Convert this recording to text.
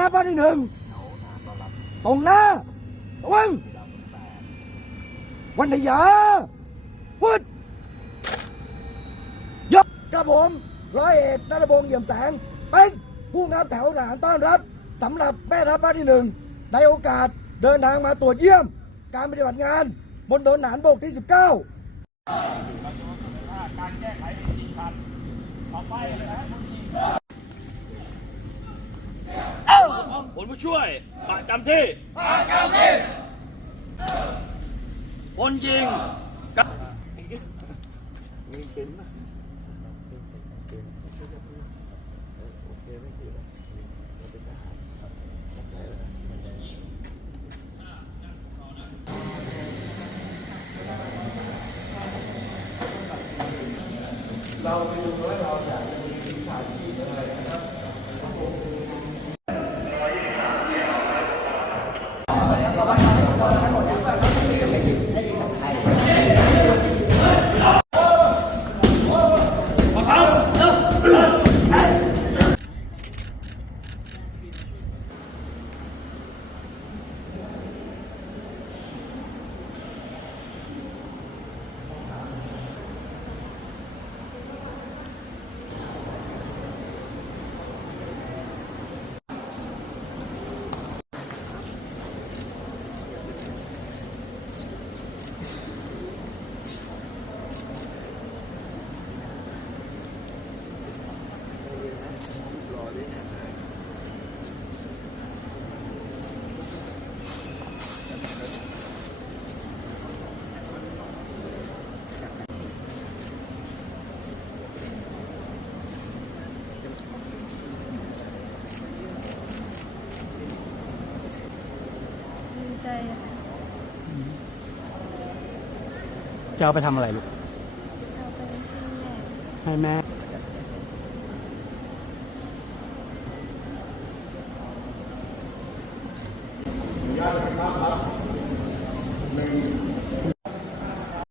รับบ้านที่หนึ่งตรงหน้าระวังวันทยาวุดยกกระผมร้อยเอกนัทพงษ์เยี่ยมแสง เป็นผู้งับแถวทหารต้อนรับสำหรับแม่ทัพภาคที่หนึ่งในโอกาสเดินทางมาตรวจเยี่ยม การปฏิบัติงานบนถนนหนานบกที่ 19ผลผู้ ช่วยประจำที่ประจำที่คนยิงกับเป็นเราไปดูว่าเราอยากมีสถานที่อะไรนะครับะจะเอาไปทำอะไรลูก เอาไปให้แม่ให้แม่เ